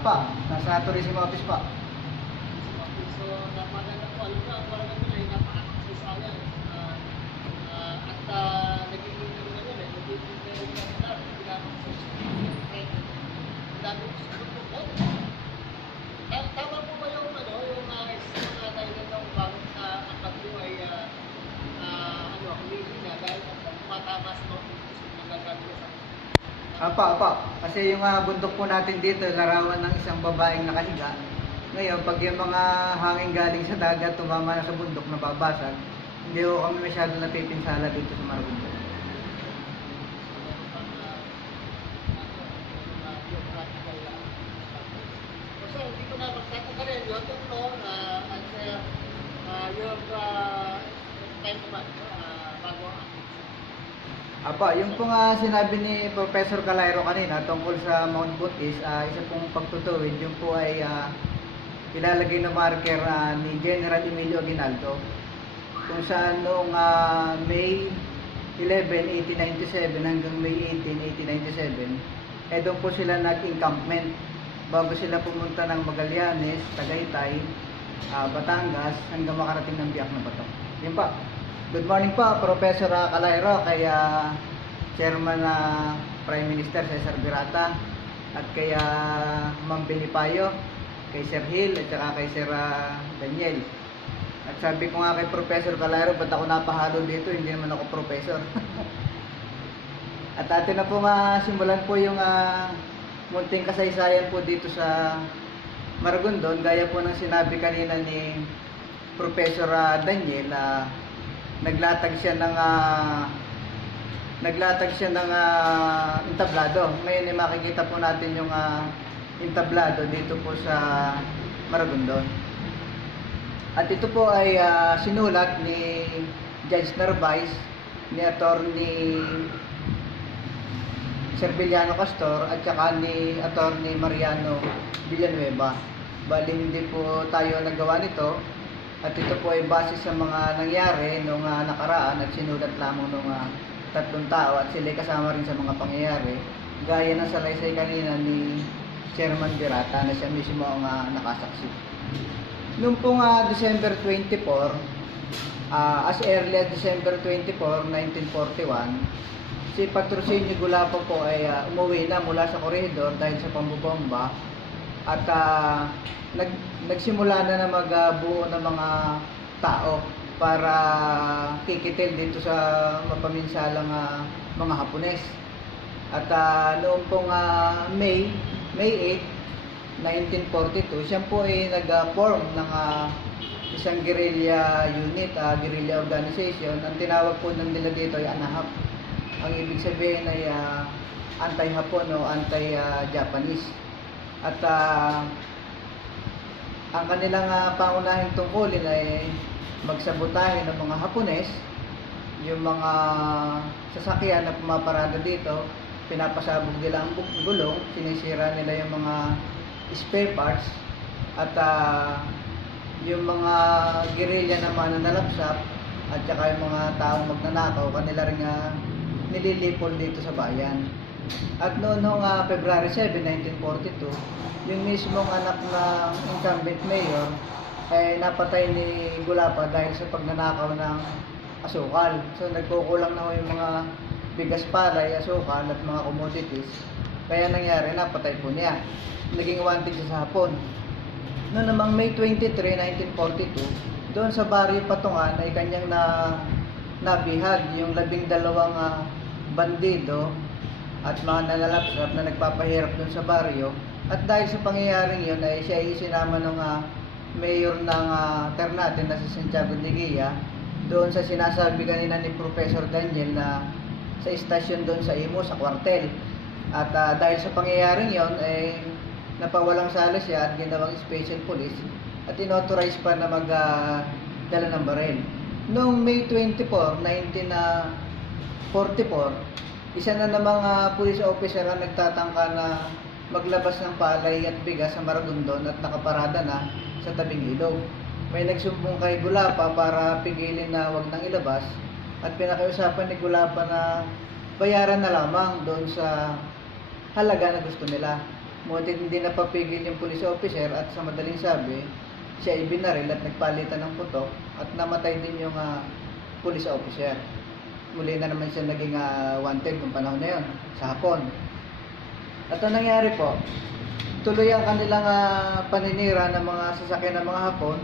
Apa, nasa tourism office pa. So, maganda po, alam nyo, ang barangay nila ay napakasaysayan. Nagiging ano na yun nagiging regular, ginamang sa ang dami ko sa po. Tama po ba yung ano, yung mga dahilan ng bakit ang bagyo ay humihina na dahil tumatamas no yung nagagamit sa Apa. Kasi yung bundok po natin dito, larawan ng isang babaeng nakahiga. Ngayon, pag yung mga hangin galing sa dagat, tumama na sa bundok, nababasag, hindi ko kami masyado napipinsala dito sa Marabundok. So, hindi ko na magtataka rin yung tungkol yung time naman bago ang Apa, yung po nga sinabi ni Professor Calairo kanina tungkol sa Mount Butis, isa pong pagtutuwid, yung po ay ilalagay na marker ni General Emilio Aguinaldo kung saan noong May 11, 1897 hanggang May 18, 1897, doon po sila nag-encampment bago sila pumunta ng Magallanes, Tagaytay, Batangas hanggang makarating ng Biak na Bato. Yun pa. Good morning po, Professor Calairo, kay Chairman Prime Minister Cesar Birata, at kay Ma'am Benipayo, kay Sir Hill, at saka kay Sir Daniel. At sabi ko nga kay Professor Calairo, ba't ako napahalo dito, hindi naman ako professor. At atin na po simulan po yung munting kasaysayan po dito sa Maragondon, gaya po ng sinabi kanina ni Professor Daniel. Naglatag siya ng entablado. Ngayon ay makikita po natin yung entablado dito po sa Maragondon. At ito po ay sinulat ni Judge Narvaez, ni Attorney Serviliano Castor, at saka ni Attorney Mariano Villanueva. Bali hindi po tayo nagawa nito. At ito po ay base sa mga nangyari noong nakaraan at sinulat lamang ng 3 tao at sila kasama rin sa mga pangyayari. Gaya ng salaysay kanina ni Chairman Birata na siya mismo ang nakasaksi. Noong pong December 24, as early as December 24, 1941, si Patrocinio Gulapa po ay umuwi na mula sa koridor dahil sa pambobomba. At nagsimula na magbuo ng mga tao para kikitil dito sa mapaminsalang mga Hapones. At noong pong May 8, 1942, siya po ay nag-form ng isang guerrilla unit, guerrilla organization. Ang tinawag po nila dito ay ANAHAP. Ang ibig sabihin ay anti-Hapon o anti-Japanese. At ang kanilang pangunahing tungkulin ay magsabotahe ng mga Hapones, yung mga sasakyan na pumaparada dito, pinapasabog nila ang gulong, sinisira nila yung mga spare parts, at yung mga guerrilla naman na nalapsap at saka yung mga taong magnanakaw, kanila rin nililipol dito sa bayan. At noong February 7, 1942, yung mismong anak ng incumbent mayor ay napatay ni Gulapa dahil sa pagnanakaw ng asukal. So nagkukulang na yung mga bigas palay, asukal at mga commodities. Kaya nangyari, napatay po niya. Naging wanted siya sa Hapon. Noong namang May 23, 1942, doon sa baryo Patungan ay kanyang nabihag yung 12 bandido at mga nalalapsap na nagpapahirap dun sa baryo. At dahil sa pangyayaring yun ay siya ay isinama ng mayor ng Ternate na si Santiago de Guia doon sa sinasabi kanina ni Professor Daniel na sa istasyon doon sa Imo, sa kwartel. At dahil sa pangyayaring yun ay napawalang sala siya at ginawang special police at inauthorize pa na magdala ng baril. Noong May 24, 1944, isa na namang police officer ang nagtatangka na maglabas ng palay at bigas sa Maragondon at nakaparada na sa tabing ilog. May nagsumbong kay Gulapa para pigilin na wag nang ilabas at pinakiusapan ni Gulapa na bayaran na lamang doon sa halaga na gusto nila. Ngunit hindi napapigil yung police officer at sa madaling sabi, siya ibinaril at nagpalitan ng putok at namatay din yung police officer. Muli na naman siya naging wanted noong panahon na yun, sa hapon. At ang nangyari po, tuloy ang kanilang paninira ng mga sasakyan ng mga hapon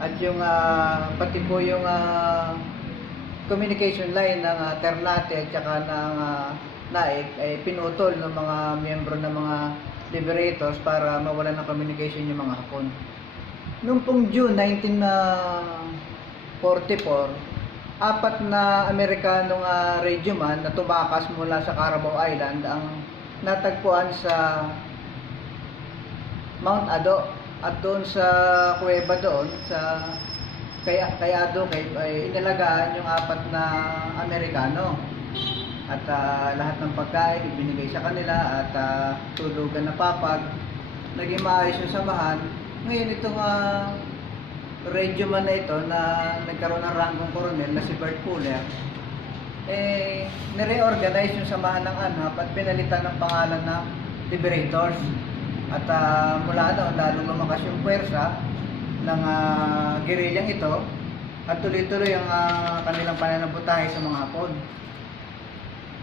at yung pati po yung communication line ng Ternate at saka ng Naik ay pinutol ng mga miyembro ng mga liberators para mawalan ng communication yung mga hapon. Noong pong June 1944, 4 na Amerikanong radioman na tumakas mula sa Carabao Island ang natagpuan sa Mount Ado at doon sa kuweba doon sa Ado ay inalagaan yung 4 na Amerikano at lahat ng pagkain ibinigay sa kanila at tulugan na papag. Naging maayos yung samahan. Ngayon itong radioman na ito na nagkaroon ng ranggong koronel na si Bert Fuller nireorganize yung samahan ng ANHAP at pinalitan ng pangalan na Liberators. At mula doon lalong lumakas yung puwersa ng gerilyang ito at tuloy-tuloy ang kanilang pananabutahe sa mga Hapon.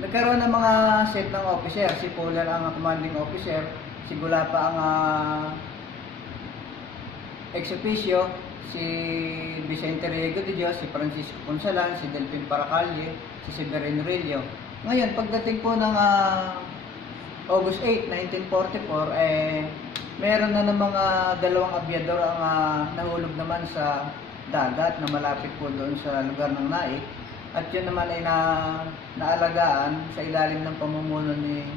Nagkaroon ng mga set ng officer. Si Fuller ang commanding officer, si Gulapa ang ex-officio, si Vicente Riego de Dios, si Francisco Consalan, si Delphin Paracalle, si Severino Rillo. Ngayon, pagdating po ng August 8, 1944, meron na ng mga 2 abyador ang nahulog naman sa dagat na malapit po doon sa lugar ng Naik. At yun naman ay naalagaan sa ilalim ng pamumuno ni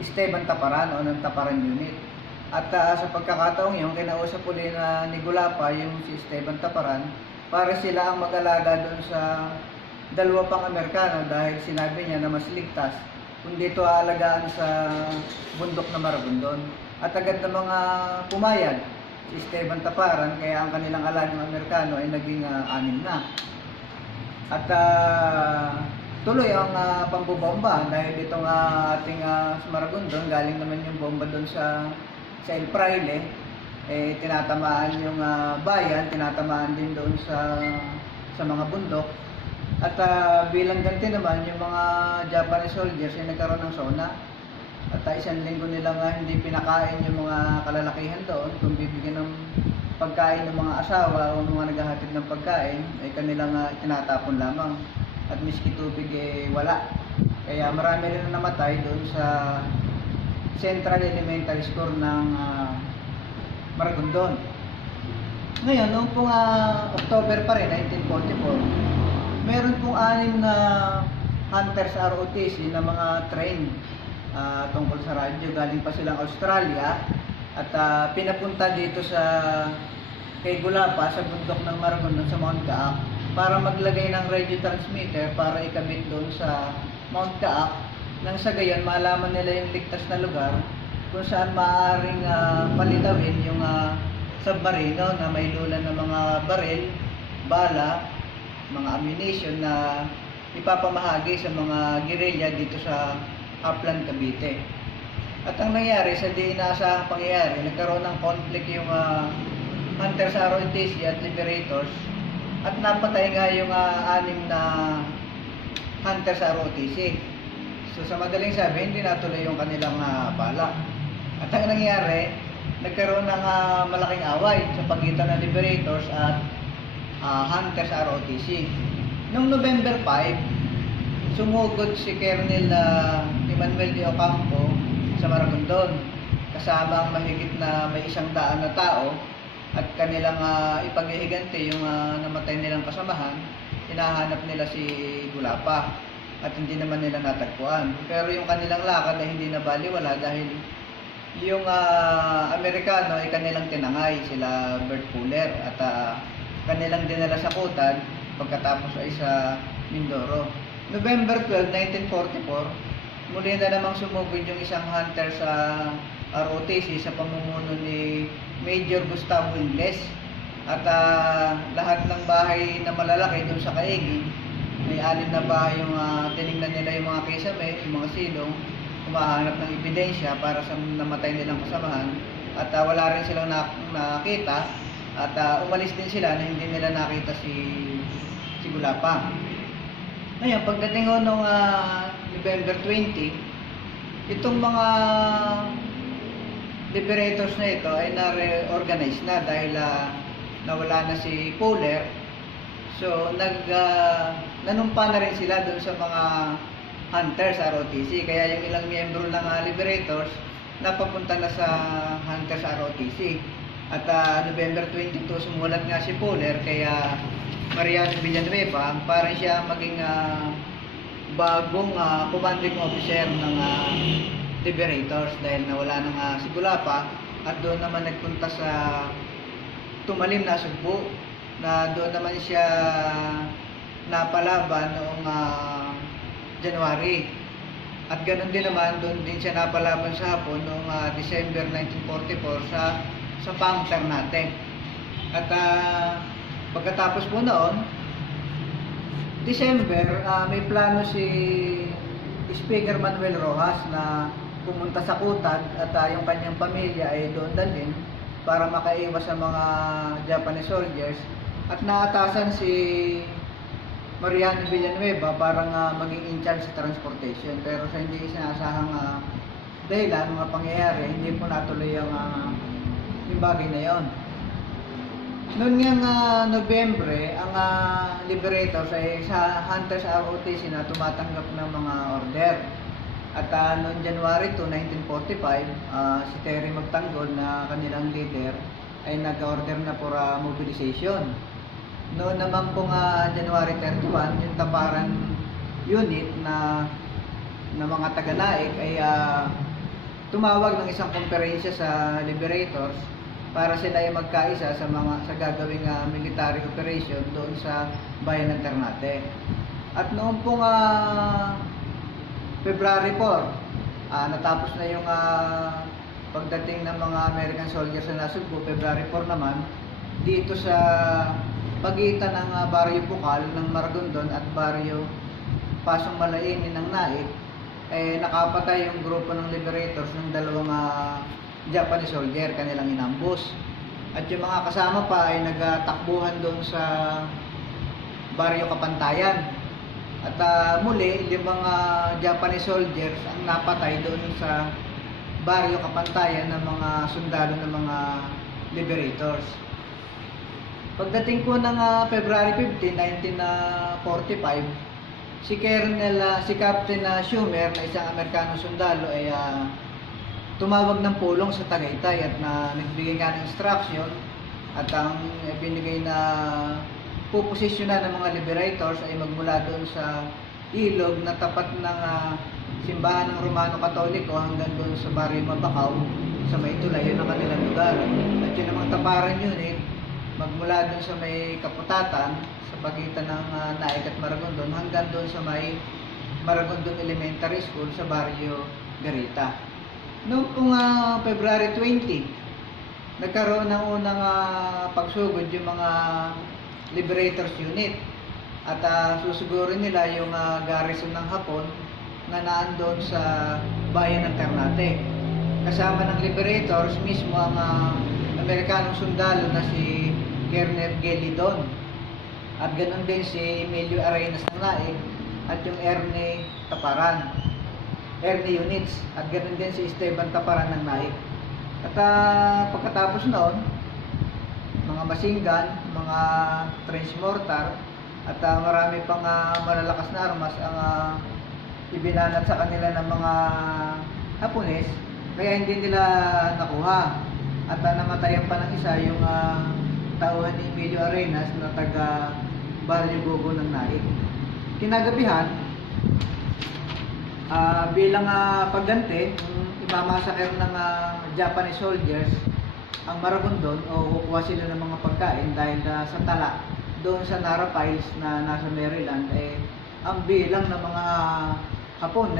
Esteban Taparan o ng Taparan Unit. At sa pagkakataong yun, kinausap uli na ni Gulapa yung si Esteban Taparan para sila ang mag-alaga doon sa 2 pang Amerikano dahil sinabi niya na mas ligtas kung dito aalagaan sa bundok na Maragondon. At agad na mga pumayag si Esteban Taparan kaya ang kanilang alagang Amerikano ay naging 6 na. At tuloy ang pambobomba dahil itong ating Maragondon, galing naman yung bomba doon sa El Fraile, tinatamaan yung bayan, tinatamaan din doon sa mga bundok. At bilang ganti naman yung mga Japanese soldiers ay nagkaroon ng SONA. At 1 linggo nilang hindi pinakain yung mga kalalakihan doon. Kung bibigyan ng pagkain ng mga asawa o mga naghahatid ng pagkain ay kanilang tinatapon lamang. At miski tubig wala. Kaya marami rin namatay doon sa Central Elementary School ng Maragondon. Ngayon, noong pong October pa rin, 1944, meron pong 6 na Hunters ROTC na mga train tungkol sa radyo. Galing pa silang Australia at pinapunta dito sa kay Gulapa sa bundok ng Maragondon sa Mount Kaak para maglagay ng radio transmitter para ikabit doon sa Mount Kaak nang sa gayon malaman nila yung ligtas na lugar kung saan maaaring palitawin yung submarino na may lulan ng mga baril, bala, mga ammunition na ipapamahagi sa mga gerilya dito sa Upland, Cavite. At ang nangyari sa di inaasahang pangyayari, nagkaroon ng conflict yung Hunters ROTC at Liberators at napatay nga yung 6 na Hunters ROTC. So sa madaling sabi, hindi natuloy yung kanilang balak. At ang nangyari, nagkaroon ng malaking away sa pagitan ng Liberators at Hunters ROTC. Noong November 5, sumugod si Colonel Emmanuel de Ocampo sa Maragondon kasama ang mahigit na may 100 na tao at kanilang ipaghihiganti yung namatay nilang kasamahan. Hinahanap nila si Gulapa at hindi naman nila natagpuan. Pero yung kanilang lakad ay hindi nabaliwala dahil yung Amerikano ay kanilang tinangay, sila Bert Fuller at kanilang dinala sa Kutan pagkatapos ay sa Mindoro. November 12, 1944, muli na namang sumugod yung isang hunter sa ROTC sa pamumuno ni Major Gustavo Ingles. At lahat ng bahay na malalaki doon sa Kaigi, may 6 na bahay yung tinignan nila yung mga kisame, yung mga silong, humahanap ng ebidensya para sa namatay nilang kasamahan at wala rin silang nakita at umalis din sila na hindi nila nakita si Gulapa. Ngayon, pagdating ho nung November 20, itong mga liberators na ito ay na-reorganize na dahil nawala na si Kohler. So, nanumpa na rin sila dun sa mga hunters ROTC. Kaya yung ilang miyembro ng liberators napapunta na sa hunters ROTC. At November 22, sumulat nga si Kohler kaya Mariano Villanueva para siya maging bagong commanding officer ng liberators dahil nawala na nga si Gulapa at doon naman nagpunta sa tumalim na Sugbo na doon naman siya napalaban noong January. At ganoon din naman, doon din siya napalaban sa Hapon noong December 1944 sa Pang Ternate. At pagkatapos po noon, December, may plano si Speaker Manuel Rojas na pumunta sa Kutad at yung kanyang pamilya ay doon dalhin para makaiwas sa mga Japanese soldiers at naatasan si Mariano Villanueva para maging in charge sa transportation pero sa hindi sinasahang dahilan mga pangyayari hindi po natuloy yung bagay na yon. Noon nga Nobyembre, ang liberators ay sa Hunters ROTC na tumatanggap ng mga order. At noong January 2, 1945, si Terry Magtanggol na kanilang leader ay nag-order na for mobilization. Noon naman pong January 31, yung Taparan unit na mga taga-naik ay tumawag ng isang komperensya sa liberators para sila ay magkaisa sa gagawing military operation doon sa bayan ng Ternate. At noong pong February 4, natapos na yung pagdating ng mga American soldiers na Nasugbo. February 4 naman, dito sa pagitan ng Barrio Bukal ng Maragondon at Barrio Pasong Malaini ng Naik, nakapatay yung grupo ng liberators ng dalawang Japanese soldier, kanilang inambus. At yung mga kasama pa ay nagtakbuhan doon sa Barrio Kapantayan. At muli, 5 Japanese soldiers ang napatay doon sa Barrio Kapantayan ng mga sundalo ng mga liberators. Pagdating po ng February 15, 1945, si Captain Schumer na isang Amerikanong sundalo ay tumawag ng pulong sa Tagaytay at nagbigay nga ng instruction at ang binigay na puposisyonan ng mga liberators ay magmula doon sa ilog na tapat ng simbahan ng Romano Katoliko hanggang doon sa Barrio Mabacaw sa may tulay, yun ang kanilang lugar. At yun namang Taparan unit magmula doon sa may Kaputatan sa pagitan ng Naik at Maragondon hanggang doon sa may Maragondon Elementary School sa Barrio Garita. Noong pong February 20, nagkaroon ng unang pagsugod yung mga liberators unit at susugurin nila yung garrison ng Hapon na naandun sa bayan ng Ternate. Kasama ng liberators mismo ang Amerikanong sundalo na si Colonel Gelidon at ganoon din si Emilio Arenas ng Naik at yung Erne units at ganoon din si Esteban Taparan ng Naik. At pagkatapos noon, mga machine gun, mga trench mortar at marami pang malalakas na armas ang ibinanat sa kanila ng mga Hapones kaya hindi nila nakuha at namatayan pa ng isa yung tauhan ni Emilio Arenas na taga Barrio Gogo ng Naik. Kinagabihan, bilang pagganti, imamasaker ng Japanese soldiers ang Maragondon o kukuha sila ng mga pagkain dahil sa tala doon sa Nara Files na nasa Maryland ang bilang ng mga Hapon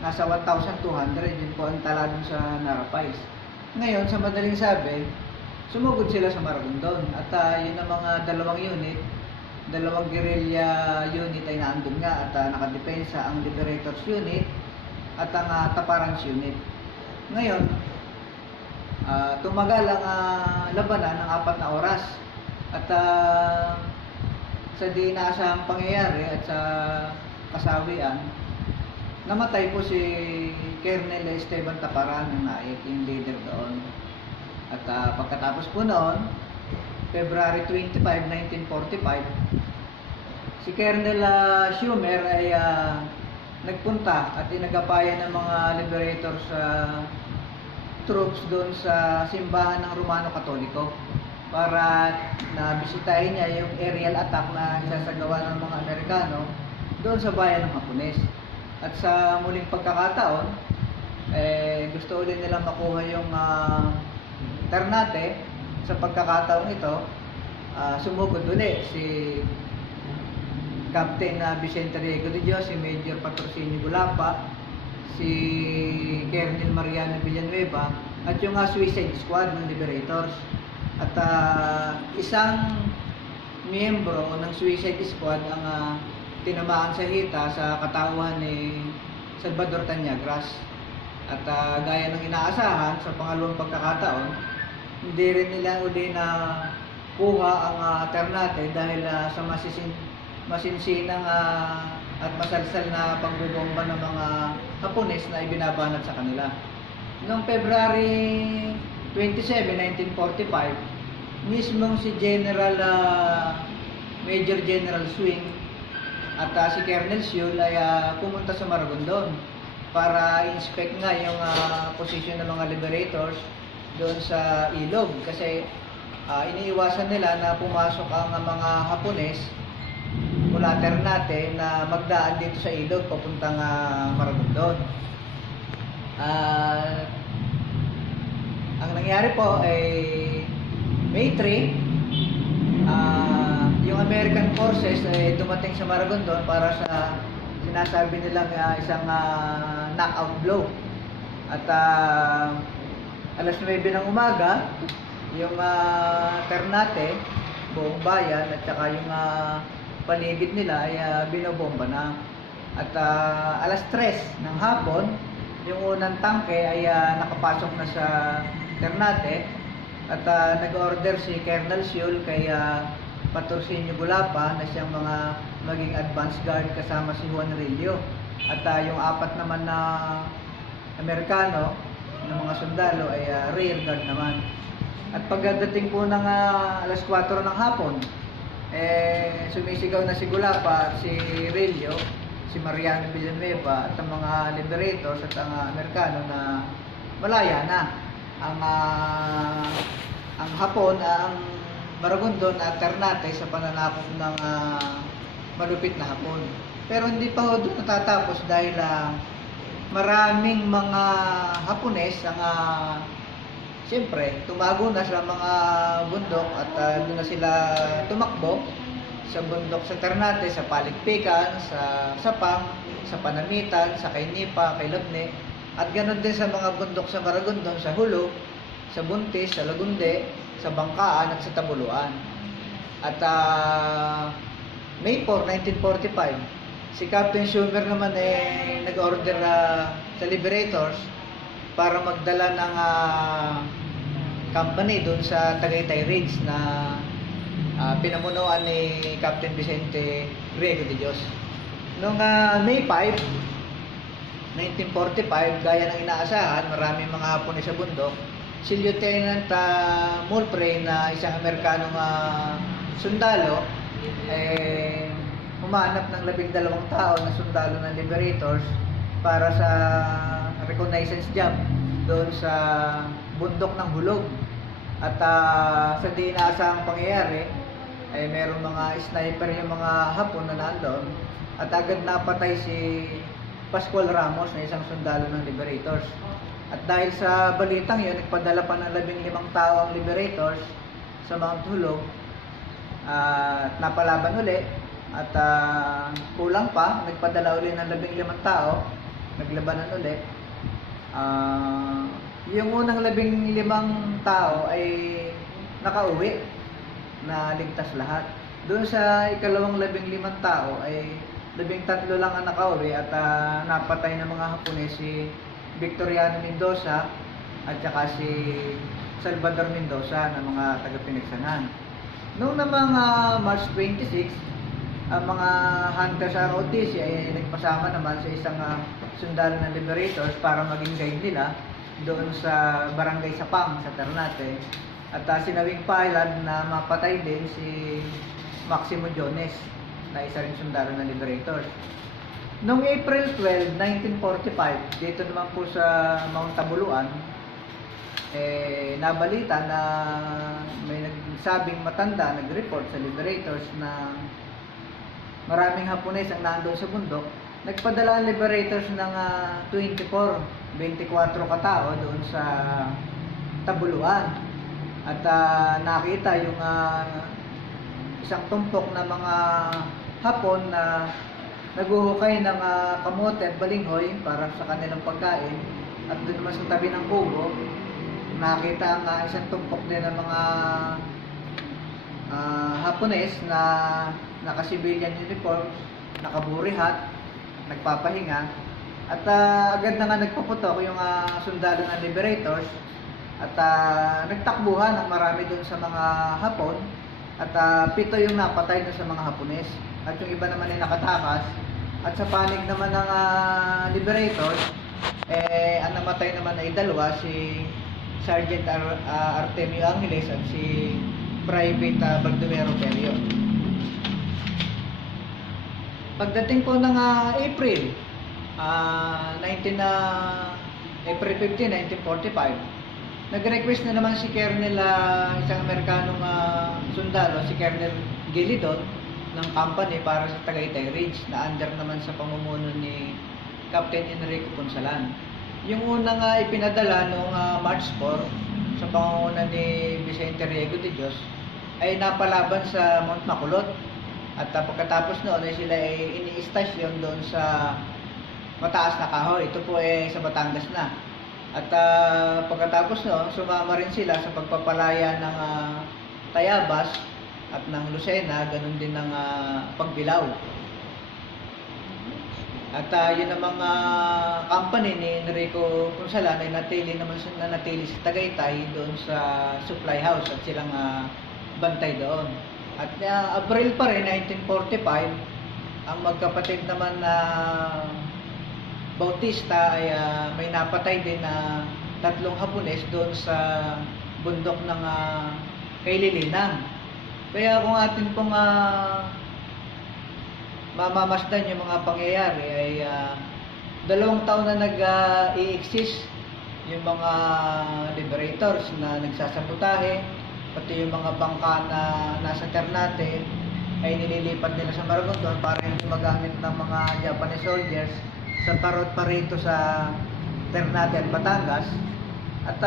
nasa 1,200 yun po ang tala doon sa Nara Files. Ngayon sa madaling sabi, sumugod sila sa Maragondon at yun ang mga dalawang guerrilla unit ay naandun nga at nakadepensa ang liberators unit at ang Taparans Unit. Ngayon, tumagal ang labanan ng 4 na oras at sa di inaasahang pangyayari at sa kasawian, namatay po si Colonel Esteban Taparan ng NAIC, yung leader doon. At pagkatapos po noon, February 25, 1945, si Colonel Schumer ay nagpunta at inagapayan ng mga liberators troops doon sa simbahan ng Romano Katoliko para nabisitahin niya yung aerial attack na isasagawa ng mga Amerikano doon sa bayan ng Hapones. At sa muling pagkakataon, gusto ulit nilang makuha yung Ternate. Sa pagkakataon ito, sumugod ulit si Captain Vicente Riego de Dios, si Major Patrocinio Gulapa, si Colonel Mariano Villanueva, at yung suicide squad ng Liberators. At isang miyembro ng suicide squad ang tinamaan sa hita sa katauhan ni Salvador Tañagras. At gaya ng inaasahan, sa pangalawang pagkakataon, hindi rin nila uli na kuha ang Ternate dahil sa masinsinang at masalsal na pagbubomba ng mga Hapones na ibinabanat sa kanila. Noong February 27, 1945, mismong si Major General Swing at si Colonel Siul ay pumunta sa Maragondon para inspect nga yung posisyon ng mga liberators doon sa ilog, kasi iniiwasan nila na pumasok ang mga Hapones mula Ternate na magdaan dito sa ilog papuntang Maragondon. Ang nangyari po ay May 3, yung American forces ay dumating sa Maragondon para sa sinasabi nilang isang knockout blow. At alas 9 ng umaga, yung Ternate, buong bayan, at saka yung paligid nila ay binobomba na. At alas 3 ng hapon, yung unang tangke ay nakapasok na sa Ternate. At nag-order si Colonel Siul kay Patrocinio Gulapa na siyang maging advance guard kasama si Juan Rillo. At yung 4 naman na Amerikano ng mga sundalo ay rear guard naman. At pagdating po ng alas 4 ng hapon, sumisigaw na si Gulapa at si Rillo, si Mariano Villanueva at ang mga liberators at ang Amerikano na malaya na ang Hapon, ang Maragondon at Ternate sa pananakop ng malupit na Hapon. Pero hindi pa ho doon natatapos dahil maraming mga Hapones ang siyempre tumago na sa mga bundok at doon na sila tumakbo sa bundok sa Ternate, sa Palikpikan, sa Sapang, sa Panamitan, sa Kainipa, kay Labne, at ganoon din sa mga bundok sa Maragondon, sa Hulo, sa Buntis, sa Lagunde, sa Bangkaan at sa Tabuluan. At May 4, 1945, si Captain Schumer naman nag-order sa Liberators para magdala ng company doon sa Tagaytay Ridge na pinamunuan ni Captain Vicente Riego de Dios. Noong May 5, 1945, gaya ng inaasahan, maraming mga Hapones sa bundok. Si Lieutenant Mulpray na isang Amerikanong sundalo humanap ng 12 tao na sundalo ng Liberators para sa reconnaissance job doon sa bundok ng Hulog. At sa di inaasahang pangyayari ay merong mga sniper yung mga Hapon na nandoon at agad napatay si Pascual Ramos na isang sundalo ng Liberators. At dahil sa balitang yun, nagpadala pa ng 15 tao ang Liberators sa Mount Hulog at napalaban uli at kulang pa, nagpadala uli ng 15 tao, naglabanan uli. Yung unang 15 tao ay nakauwi na ligtas lahat. Doon sa ikalawang 15 tao ay 13 lang ang nakauwi at napatay ng mga Hapones si Victoriano Mendoza at saka si Salvador Mendoza na mga taga-Pinagsangan. Noong namang March 26, ang mga hunters sa ROTC ay nagpasama naman sa isang sundalo ng Liberators para maging guide nila doon sa Barangay Sapang sa Ternate. At sinawing pilot na mapatay din si Maximo Jones na isa rin sundalo ng Liberators. Noong April 12, 1945, dito naman po sa Mount Tabuluan, nabalita na may nagsabing matanda, nag-report sa Liberators na maraming Hapones ang nandoon sa bundok. Nagpadala ang Liberators ng 24 katao doon sa Tabuluan. At nakita yung isang tumpok na mga Hapon na naguhukay ng kamote at balinghoy para sa kanilang pagkain. At doon naman sa tabi ng kubo, nakita ang isang tumpok din ng mga Hapones na naka-civilian uniform, nakaburihat, nagpapahinga. At agad na nga nagpaputok yung sundalo ng Liberators at nagtakbuhan ang marami doon sa mga Hapon at 7 yung napatay doon sa mga Hapones at yung iba naman ay nakatakas. At sa panig naman ng Liberators, ang namatay naman ay 2, si Sergeant Artemio Angeles at si Private Baldomero Perio. Pagdating po ng April 15, 1945, nag-request na naman si Colonel, isang Amerikanong sundalo, si Colonel Gilidon ng company para sa Tagaytay Ridge na under naman sa pamumuno ni Captain Enrico Ponsalan. Yung unang ipinadala noong March 4 sa pangunguna ni Vicente Riego de Dios ay napalaban sa Mount Makulot. At pagkatapos noon ay sila ay ini-stasyon doon sa mataas na kahoy. Ito po sa Batangas na. At pagkatapos noon, sumama rin sila sa pagpapalaya ng Tayabas at ng Lucena, ganun din ng Pagbilao. At yun ang mga company ni Enrico Ponsalan ay nanatili sa Tagaytay doon sa supply house at silang bantay doon. At April pa rin, 1945, ang magkapatid naman na Bautista ay may napatay din na 3 Hapones doon sa bundok ng Kaililinang. Kaya kung atin pong mamamasdan yung mga pangyayari ay 2 taon na nag-i-exist yung mga Liberators na nagsasabotahe, pati yung mga bangka na nasa Ternate ay nililipat nila sa Maragondon para hindi magamit ng mga Japanese soldiers sa parot parito sa Ternate at Batangas. At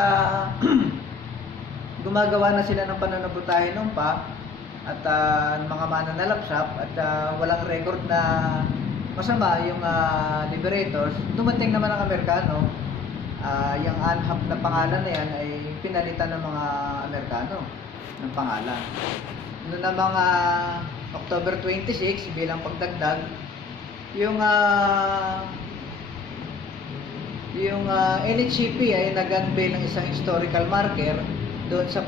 gumagawa na sila ng pananabotahe noon pa at mga mananalapsap at walang record na masama yung Liberators. Dumating naman ang Amerikano, yung ANHAP na pangalan na yan ay pinalitan ng mga Amerikano ng pangalan. Noong na mga October 26 bilang pagdagdag, yung NHCP ay nag-unveil ng isang historical marker doon sa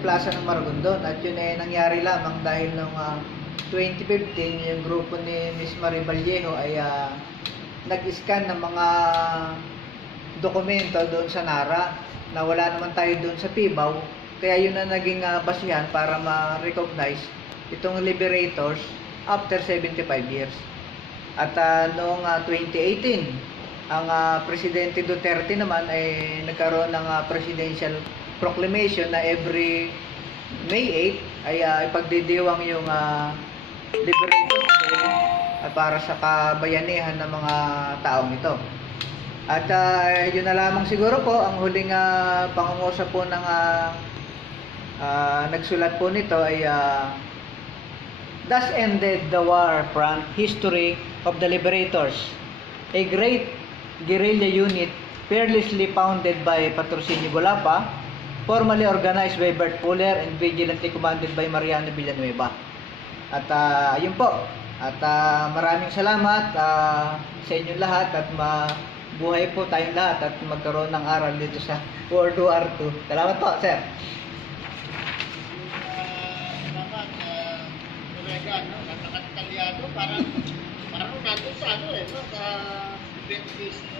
plaza ng Maragondon at yun ay nangyari lamang dahil noong 2015 yung grupo ni Miss Marie Vallejo ay nag-scan ng mga dokumento doon sa Nara na wala naman tayo doon sa Pibaw, kaya yun na naging basihan para ma-recognize itong Liberators after 75 years. At noong 2018, ang Presidente Duterte naman ay nagkaroon ng presidential proclamation na every May 8 ay ipagdidiwang yung Liberators Day para sa kabayanihan ng mga taong ito. At yun na lamang siguro po ang huling pangungusap po ng nagsulat po nito ay thus ended the war front history of the Liberators, a great guerrilla unit fearlessly founded by Patrocinio Golapa, formally organized by Bert Fuller and vigilantly commanded by Mariano Villanueva. At yun po, At maraming salamat sa inyong lahat at mabuhay po tayong lahat at magkaroon ng aral dito sa World War II. Salamat po, sir. Salamat, kolega, no? Napaka-detalyado, parang nandun sa ano eh, no? Sa event list.